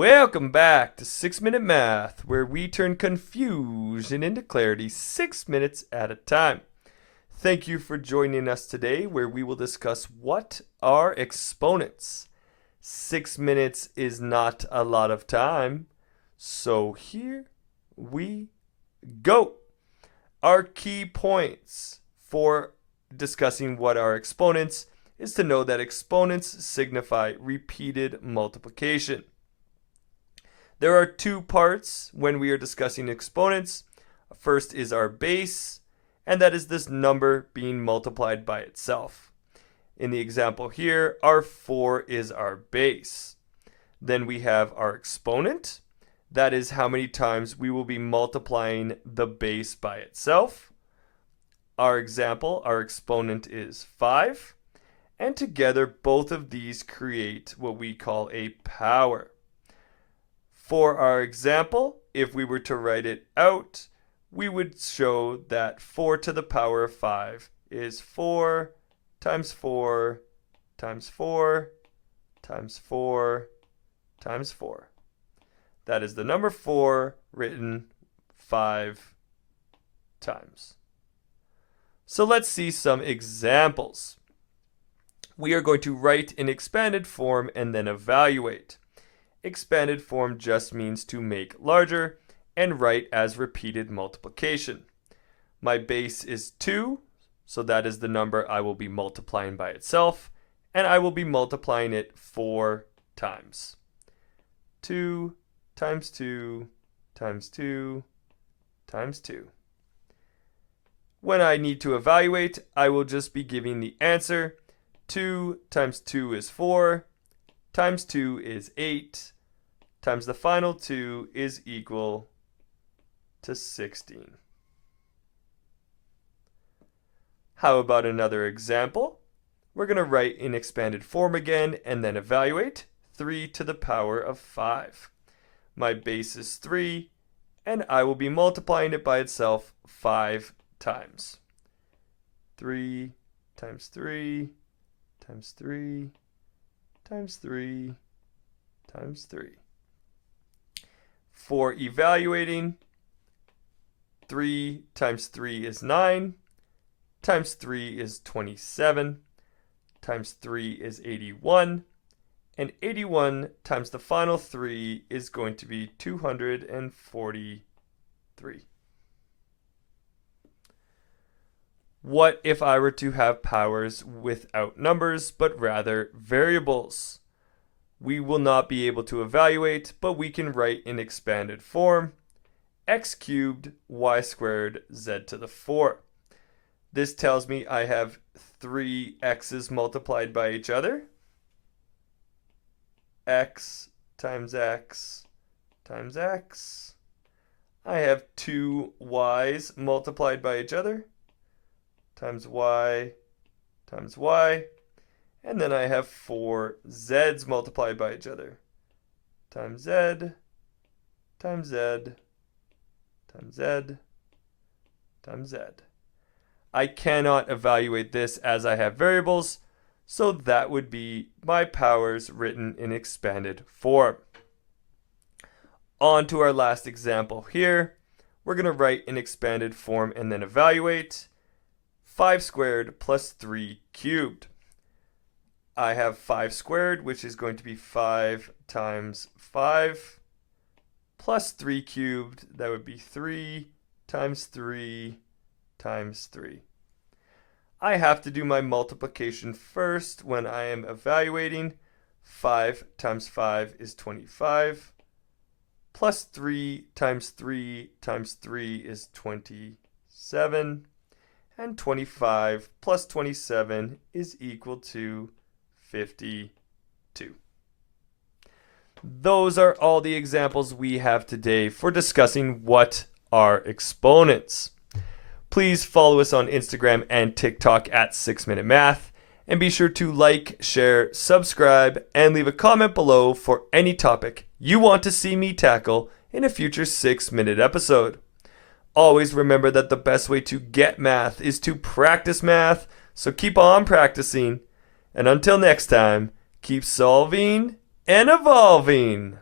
Welcome back to 6-Minute Math, where we turn confusion into clarity 6 minutes at a time. Thank you for joining us today, where we will discuss what are exponents. 6 minutes is not a lot of time, so here we go. Our key points for discussing what are exponents is to know that exponents signify repeated multiplication. There are two parts when we are discussing exponents. First is our base, and that is this number being multiplied by itself. In the example here, our 4 is our base. Then we have our exponent. That is how many times we will be multiplying the base by itself. Our example, our exponent is 5. And together, both of these create what we call a power. For our example, if we were to write it out, we would show that 4 to the power of 5 is 4 times 4 times 4 times 4 times 4. That is the number 4 written 5 times. So let's see some examples. We are going to write in expanded form and then evaluate. Expanded form just means to make larger and write as repeated multiplication. My base is 2, so that is the number I will be multiplying by itself, and I will be multiplying it 4 times. 2 times 2 times 2 times 2. When I need to evaluate, I will just be giving the answer. 2 times 2 is 4, times 2 is 8, times the final 2 is equal to 16. How about another example? We're going to write in expanded form again and then evaluate. 3 to the power of 5. My base is 3, and I will be multiplying it by itself 5 times. 3 times 3 times 3 times 3 times 3. For evaluating, 3 times 3 is 9, times 3 is 27, times 3 is 81, and 81 times the final 3 is going to be 243. What if I were to have powers without numbers, but rather variables? We will not be able to evaluate, but we can write in expanded form. X cubed y squared z to the 4. This tells me I have 3 x's multiplied by each other. X times x times x. I have 2 y's multiplied by each other. Times y times y. And then I have 4 z's multiplied by each other. Times z times z times z times z. I cannot evaluate this as I have variables, so that would be my powers written in expanded form. On to our last example here. We're going to write in expanded form and then evaluate. 5 squared plus 3 cubed. I have 5 squared, which is going to be 5 times 5, plus 3 cubed, that would be 3 times 3 times 3. I have to do my multiplication first when I am evaluating. 5 times 5 is 25, plus 3 times 3 times 3 is 27, and 25 plus 27 is equal to 52. Those are all the examples we have today for discussing what are exponents. Please follow us on Instagram and TikTok at 6-Minute Math, and be sure to like, share, subscribe, and leave a comment below for any topic you want to see me tackle in a future 6-minute episode. Always remember that the best way to get math is to practice math, so keep on practicing. And until next time, keep solving and evolving.